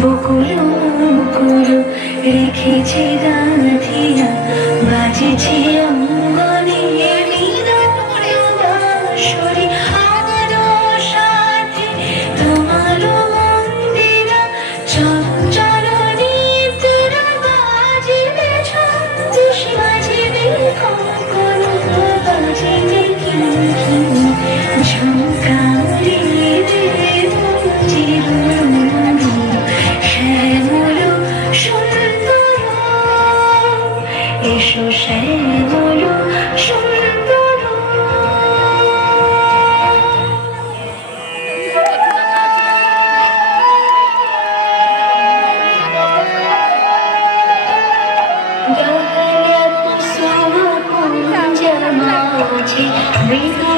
বকুল মুকুল রেখেছে গাঁথিয়া, বাজেছে অঙ্গনে বাঁশরি। আরো সাথে তোমার মন্দিরা চঞ্চল নিদ্রা, বাজিবে ছন্দে বাজিবে কঙ্কন, বাজিবে কিঙ্কিণ ঝঙ্কারে দেব চিরমণি। শ্যামল সুন্দর এসো, শ্যামল সুন্দর। গহন কুসুম কুঞ্জ মাঝে মৃদু